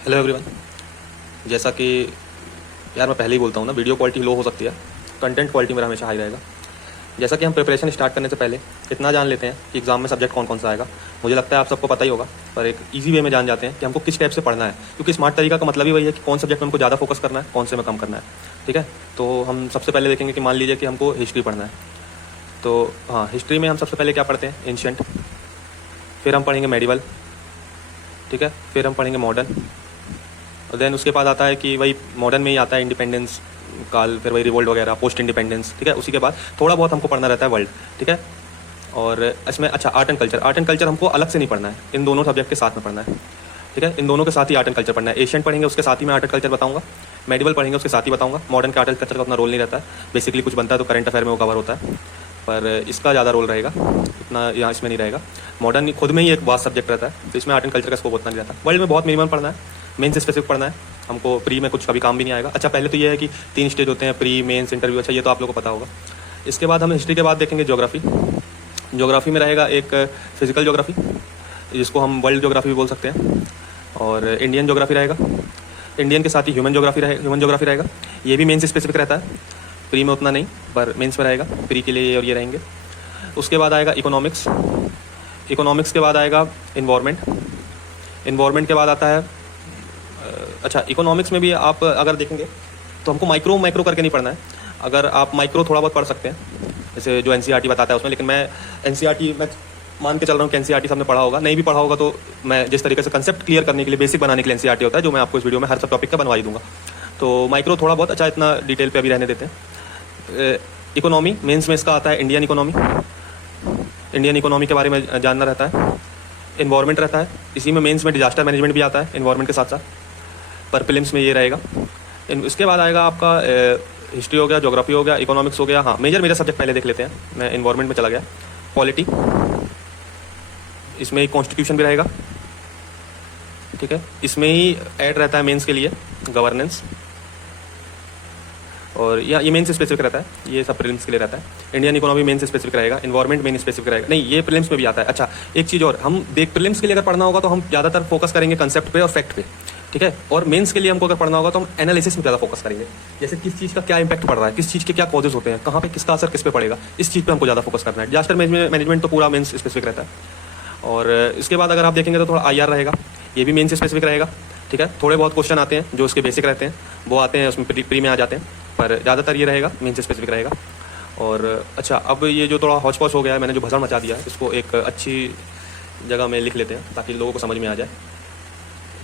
Hello everyone. जैसा कि यार मैं पहले ही बोलता हूँ ना, वीडियो क्वालिटी लो हो सकती है, कंटेंट क्वालिटी मेरा हमेशा हाई रहेगा। जैसा कि हम प्रिपरेशन स्टार्ट करने से पहले इतना जान लेते हैं कि एग्जाम में सब्जेक्ट कौन कौन सा आएगा। मुझे लगता है आप सबको पता ही होगा, पर एक इजी वे में जान जाते हैं कि हमको किस टाइप से पढ़ना है, क्योंकि स्मार्ट तरीका का मतलब ही वही है कि कौन सब्जेक्ट में हमको ज़्यादा फोकस करना है, कौन से में कम करना है। ठीक है, तो हम सबसे पहले देखेंगे कि मान लीजिए कि हमको हिस्ट्री पढ़ना है, तो हाँ, हिस्ट्री में हम सबसे पहले क्या पढ़ते हैं? एंशिएंट। फिर हम पढ़ेंगे मेडिवल। ठीक है, फिर हम पढ़ेंगे मॉडर्न। और देन उसके बाद आता है कि वही मॉडर्न में ही आता है इंडिपेंडेंस काल, फिर वही रिवोल्ट वगैरह, पोस्ट इंडिपेंडेंस। ठीक है, उसी के बाद थोड़ा बहुत हमको पढ़ना रहता है वर्ल्ड। ठीक है, और इसमें अच्छा art and culture. Art and culture हमको अलग से नहीं पढ़ना है, इन दोनों सब्जेक्ट के साथ में पढ़ना है। ठीक है, इन दोनों के साथ ही आर्ट एंड कल्चर पढ़ना है। एशियन पढ़ेंगे, उसके साथ ही मैं आर्ट एंड कल्चर बताऊंगा। मेडिवल पढ़ेंगे, उसके साथ ही बताऊंगा। मॉडर्न का आर्ट एंड कल्चर का उतना रोल नहीं रहता है, बेसिकली कुछ बनता है तो करंट अफेयर में वो कवर होता है, पर इसका ज़्यादा रोल रहेगा, उतना यहाँ इसमें नहीं रहेगा। मॉडर्न खुद में ही एक वास्ट सब्जेक्ट रहता है, तो इसमें आर्ट एंड कल्चर का स्कोप उतना नहीं रहता। वर्ल्ड में बहुत मिनिमम पढ़ना है, मेन से स्पेसिफिक पढ़ना है हमको, प्री में कुछ कभी काम भी नहीं आएगा। अच्छा, पहले तो ये है कि 3 स्टेज होते हैं, प्री, मेंस, इंटरव्यू। अच्छा, ये तो आप लोगों को पता होगा। इसके बाद हम हिस्ट्री के बाद देखेंगे ज्योग्राफी। ज्योग्राफी में रहेगा एक फिजिकल ज्योग्राफी, जिसको हम वर्ल्ड ज्योग्राफी भी बोल सकते हैं, और इंडियन ज्योग्राफी रहेगा। इंडियन के साथ ही ह्यूमन ज्योग्राफी रहेगा। ये भी मेन से स्पेसिफिक रहता है, प्री में उतना नहीं, पर मेंस में रहेगा। प्री के लिए ये और ये रहेंगे। उसके बाद आएगा इकोनॉमिक्स। इकोनॉमिक्स के बाद आएगा इन्वायरमेंट। इन्वायरमेंट के बाद आता है अच्छा, इकोनॉमिक्स में भी आप अगर देखेंगे तो हमको माइक्रो करके नहीं पढ़ना है। अगर आप माइक्रो थोड़ा बहुत पढ़ सकते हैं, जैसे जो एनसीईआरटी बताता है उसमें, लेकिन मैं एनसीईआरटी मैं मान के चल रहा हूँ कि एनसीईआरटी सबने पढ़ा होगा। नहीं भी पढ़ा होगा तो मैं जिस तरीके से कंसेप्ट क्लियर करने के लिए, बेसिक बनाने के लिए एनसीईआरटी होता है, जो मैं आपको इस वीडियो में हर सब टॉपिक का बनवा ही दूंगा। तो माइक्रो थोड़ा बहुत, अच्छा इतना डिटेल पे अभी रहने देते हैं। इकोनॉमी मेंस में इसका आता है इंडियन इकोनॉमी। इंडियन इकोनॉमी के बारे में जानना रहता है। इन्वायरमेंट रहता है, इसी में मेंस में डिजास्टर मैनेजमेंट भी आता है इन्वायरमेंट के साथ साथ, पर प्रीलिम्स में ये रहेगा। इसके बाद आएगा आपका हिस्ट्री हो गया, ज्योग्राफी हो गया, इकोनॉमिक्स हो गया। हाँ, मेजर सब्जेक्ट पहले देख लेते हैं। मैं इन्वायरमेंट में चला गया। पॉलिटी, इसमें कॉन्स्टिट्यूशन भी रहेगा। ठीक है, इसमें ही ऐड रहता है मेंस के लिए गवर्नेंस, और ये मेन से स्पेसिफिक रहता है, ये सब प्रीलिम्स के लिए रहता है। इंडियन इकोनॉमी मेन से स्पेसिफिक रहेगा, इन्वायरमेंट मेन स्पेसिफिक रहेगा। नहीं, ये प्रीलिम्स में भी आता है। अच्छा, एक चीज़ और, हम देख प्रीलिम्स के लिए अगर पढ़ना होगा तो हम ज़्यादातर फोकस करेंगे कंसेप्ट पे और फैक्ट पे। ठीक है, और मेंस के लिए हमको अगर पढ़ना होगा तो हम एनालिसिस में ज़्यादा फोकस करेंगे, जैसे किस चीज़ का क्या इंपैक्ट पड़ रहा है, किस चीज़ के क्या कॉजेज होते हैं, कहाँ पे किसका असर किस पे पड़ेगा, इस चीज़ पे हमको ज़्यादा फोकस करना है। डिजास्टर मैनेजमेंट तो पूरा मेंस स्पेसिफिक रहता है। और इसके बाद अगर आप देखेंगे तो थोड़ा आईआर रहेगा, ये भी मेन से स्पेसिफिक रहेगा। ठीक है, थोड़े बहुत क्वेश्चन आते हैं जो उसके बेसिक रहते हैं, वो आते हैं उसमें प्री में आ जाते हैं, पर ज़्यादातर ये रहेगा मेन से स्पेसिफिक रहेगा। और अच्छा, अब ये जो थोड़ा हौच पौच हो गया है, मैंने जो भसड़ मचा दिया है, इसको एक अच्छी जगह में लिख लेते हैं ताकि लोगों को समझ में आ जाए।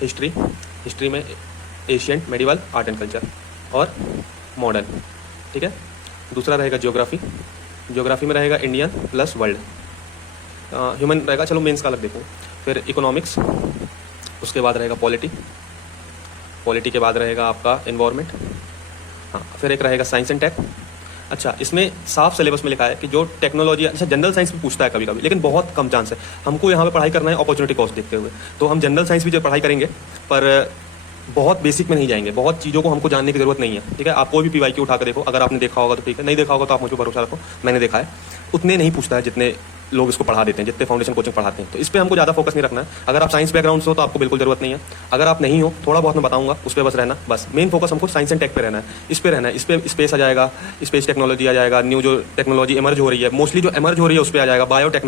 हिस्ट्री में ancient, medieval, art and culture और मॉडर्न। ठीक है, दूसरा रहेगा ज्योग्राफी में रहेगा इंडियन प्लस वर्ल्ड। ह्यूमन रहेगा, चलो मेंस का अलग देखो। फिर इकोनॉमिक्स, उसके बाद रहेगा पॉलिटी के बाद रहेगा आपका इन्वायरमेंट। हाँ, फिर एक रहेगा साइंस एंड टेक। अच्छा, इसमें साफ सिलेबस में लिखा है कि जो टेक्नोलॉजी, अच्छा जनरल साइंस भी पूछता है कभी कभी, लेकिन बहुत कम चांस है। हमको यहाँ पे पढ़ाई करना है अपॉर्चुनिटी कॉस्ट देखते हुए, तो हम जनरल साइंस भी जो पढ़ाई करेंगे, पर बहुत बेसिक में नहीं जाएंगे, बहुत चीज़ों को हमको जानने की जरूरत नहीं है। ठीक है, आप कोई भी पीवाईक्यू उठा कर देखो, अगर आपने देखा होगा तो ठीक है, नहीं देखा होगा तो आप मुझे भरोसा रखो, मैंने देखा है। उतने नहीं पूछता है जितने लोग इसको पढ़ा देते हैं, जितने फाउंडेशन कोचिंग पढ़ाते हैं। तो इस पर हमको ज़्यादा फोकस नहीं रखना है। अगर आप साइंस बैकग्राउंड से हो तो आपको बिल्कुल जरूरत नहीं है। अगर आप नहीं हो, थोड़ा बहुत मैं बताऊंगा, उस पर बस रहना। बस मेन फोकस हमको साइंस एंड टेक पे रहना है, इस पे रहना है। इस पे स्पेस आ जाएगा, स्पेस टेक्नोलॉजी आ जाएगा, न्यू जो टेक्नोलॉजी इमर्ज हो रही है, मोस्टली जो इमर्ज हो रही है उस पर आ जाएगा। बायोटेक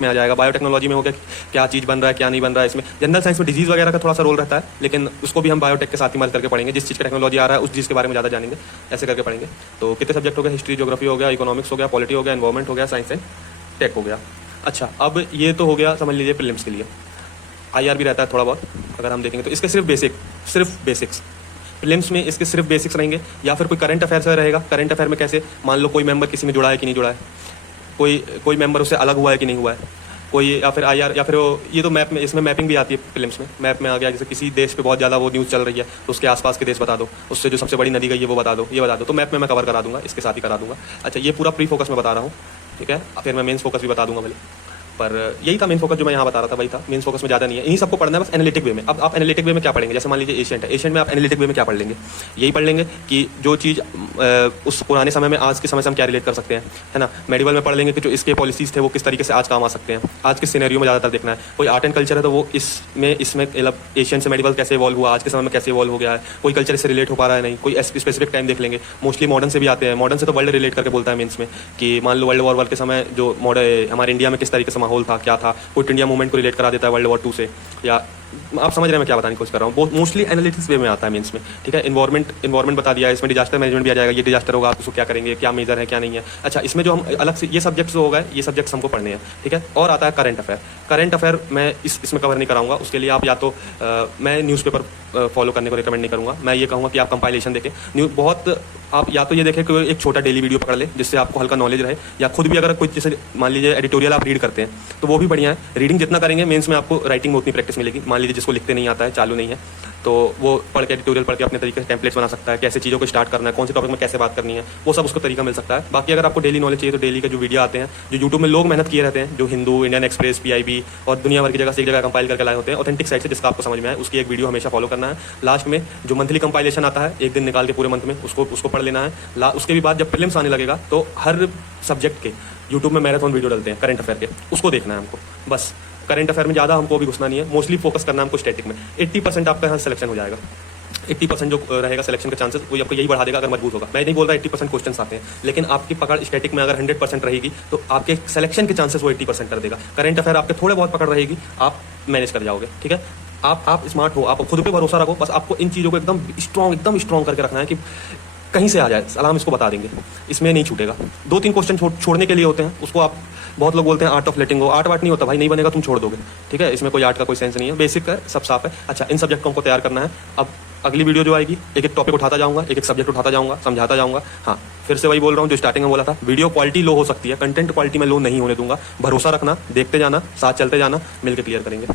में आ जाएगा। बायोटेक्नोलॉजी में हो गया क्या चीज़ बन रहा है, क्या नहीं बन रहा है। इसमें जनरल साइंस में डिजीज़ वगैरह का थोड़ा सा रोल रहता है, लेकिन उसको भी हम बायोटेक के साथ ही मर्ज करके पढ़ेंगे। जिस चीज़ का टेक्नोलॉजी आ रहा है उस चीज़ के बारे में ज़्यादा जानेंगे, ऐसे करके पढ़ेंगे। तो कितने सब्जेक्ट हो गए? हिस्ट्री, ज्योग्राफी हो गया, इकोनॉमिक्स हो गया, पॉलिटी हो गया, इन्वायरमेंट हो गया, साइंस एंड टेक हो गया। अच्छा, अब ये तो हो गया समझ लीजिए प्रीलिम्स के लिए। आईआर भी रहता है थोड़ा बहुत, अगर हम देखेंगे तो इसके सिर्फ बेसिक्स प्रीलिम्स में इसके सिर्फ बेसिक्स रहेंगे, या फिर कोई करंट अफेयर से रहेगा। करंट अफेयर में कैसे, मान लो कोई मेंबर किसी में जुड़ा है कि नहीं जुड़ा है, कोई मेंबर उससे अलग हुआ है कि नहीं हुआ है, कोई, या फिर आईआर, या फिर ये तो मैप में, इसमें मैपिंग भी आती है प्रीलिम्स में। मैप में आ गया, जैसे किसी देश पे बहुत ज़्यादा वो न्यूज़ चल रही है तो उसके आसपास के देश बता दो, उससे जो सबसे बड़ी नदी गई है वो बता दो, ये बता दो। तो मैप में मैं कवर करा दूंगा, इसके साथ ही करा दूंगा। अच्छा, ये पूरा प्री फोकस में बता रहा हूँ। ठीक है, फिर मैं मेंस फोकस भी बता दूंगा भले। पर यही था मेन फोकस जो मैं यहाँ बता रहा था, वही था मेन फोकस में ज़्यादा नहीं है। इन्हीं सबको पढ़ना है बस एनालिटिक वे में। अब आप एनालिटिक वे में क्या पढ़ेंगे, जैसे मान लीजिए एशियंट है, एशियंट में आप एनालिटिक वे में क्या पढ़ लेंगे, यही पढ़ लेंगे कि जो चीज़ उस पुराने समय में आज के समय से हम क्या रिलेट कर सकते हैं, है ना। मेडिवल में पढ़ लेंगे कि जो इसके पॉलिसीज़ थे वो किस तरीके से आज काम आ सकते हैं, आज के सिनेरियो में ज़्यादातर देखना है। कोई आर्ट एंड कल्चर है तो वो इसमें मतलब एशियन से मेडिवल कैसे इवॉल्व हुआ, आज के समय में कैसे इवॉल्व हो गया है, कोई कल्चर से रिलेट हो पा रहा है नहीं, कोई स्पेसिफिक टाइम देख लेंगे। मोस्टली मॉडर्न से भी आते हैं, मॉडर्न से तो वर्ल्ड रिलेट करके बोलता है मीन्स में कि मान लो वर्ल्ड वॉर 1 के समय जो हमारे इंडिया में किस तरीके से माहौल था, क्या था, क्विट इंडिया मूवमेंट को रिलेट करा देता है वर्ल्ड वॉर 2 से, या आप समझ रहे हैं मैं क्या बताने की कोशिश कर रहा हूँ। बहुत मोस्टली एनालिटिक्स वे में आता है मीन्स में, ठीक है। इन्वायरमेंट बता दिया है, इसमें डिजास्टर मैनेजमेंट भी आ जाएगा, ये डिजास्टर होगा आप उसको क्या करेंगे, क्या मेजर है क्या नहीं है। अच्छा, इसमें जो हम अलग से ये सब्जेक्ट्स जो होगा, ये सब्जेक्ट्स हमको पढ़ने हैं, ठीक है। और आता है करंट अफेयर। करंट अफेयर मैं इसमें कवर नहीं कराऊंगा, उसके लिए आप या तो मैं न्यूज़पेपर फॉलो करने को रिकमेंड नहीं करूँगा। मैं ये कहूँगा कि आप कंपाइलेशन देखें, बहुत आप या तो ये देखें कि एक छोटा डेली वीडियो पकड़ ले जिससे आपको हल्का नॉलेज रहे, या खुद भी अगर कोई जैसे मान लीजिए एडिटोरियल आप रीड करते हैं तो वो भी बढ़िया है। रीडिंग जितना करेंगे मेंस में आपको राइटिंग में उतनी प्रैक्टिस मिलेगी। मान लीजिए जिसको लिखते नहीं आता है, चालू नहीं है, तो वो पढ़ के एडिटोरियल पढ़ के अपने तरीके से टेम्पलेट्स बना सकता है, कैसे चीज़ों को स्टार्ट करना है, कौन से टॉपिक में कैसे बात करनी है, वो सब उसको तरीका मिल सकता है। बाकी अगर आपको डेली नॉलेज चाहिए तो डेली के जो वीडियो आते हैं, जो यूट्यूब में लोग मेहनत किए रहते हैं, जो हिंदू, इंडियन एक्सप्रेस, PIB और दुनिया भर की जगह से एक जगह कंपाइल करके लाए होते हैं ऑथेंटिक साइट से, जिसका आपको समझ में आए, उसकी एक वीडियो हमेशा फॉलो करना है। लास्ट में जो मंथली कंपाइलेशन आता है, एक दिन निकाल के पूरे मंथ में उसको पढ़ लेना है। उसके भी बाद जब प्रीलिम्स आने लगेगा तो हर सब्जेक्ट के यूट्यूब में मैराथन वीडियो डलते हैं करंट अफेयर के, उसको देखना है हमको। बस करंट अफेयर में ज़्यादा हमको भी घुसना नहीं है, मोस्टली फोकस करना है हमको स्टैटिक में। 80% आपका यहाँ सिलेक्शन हो जाएगा। 80% जो रहेगा सिलेक्शन का चांसेस, वो आपको यही बढ़ा देगा अगर मजबूत होगा। मैं नहीं बोल रहा 80% क्वेश्चन आते हैं, लेकिन आपकी पकड़ स्टैटिक में अगर 100% रहेगी तो आपके सिलेक्शन के चांसेस वो 80% कर देगा। करंट अफेयर आपके थोड़े बहुत पकड़ रहेगी, आप मैनेज कर जाओगे, ठीक है। आप स्मार्ट हो, आप खुद पे भरोसा रखो, बस आपको इन चीज़ों को एकदम स्ट्रॉन्ग करके रखना है कि कहीं से आ जाए सलाम इसको बता देंगे, इसमें नहीं छूटेगा। 2-3 क्वेश्चन छोड़ने के लिए होते हैं, उसको आप बहुत लोग बोलते हैं art of letting go. Art ward नहीं होता भाई, नहीं बनेगा तुम छोड़ दोगे, ठीक है। इसमें कोई आर्ट का कोई सेंस नहीं है, बेसिक है, सब साफ है। अच्छा, इन सब्जेक्ट को हमको तैयार करना है। अब अगली वीडियो जो आएगी एक एक टॉपिक उठाता जाऊंगा, एक एक सब्जेक्ट उठाता जाऊंगा, समझाता जाऊंगा। हाँ, फिर से वही बोल रहा हूँ जो स्टार्टिंग में बोला था, वीडियो क्वालिटी लो हो सकती है, कंटेंट क्वालिटी में लो नहीं होने दूंगा। भरोसा रखना, देखते जाना, साथ चलते जाना, मिलकर क्लियर करेंगे।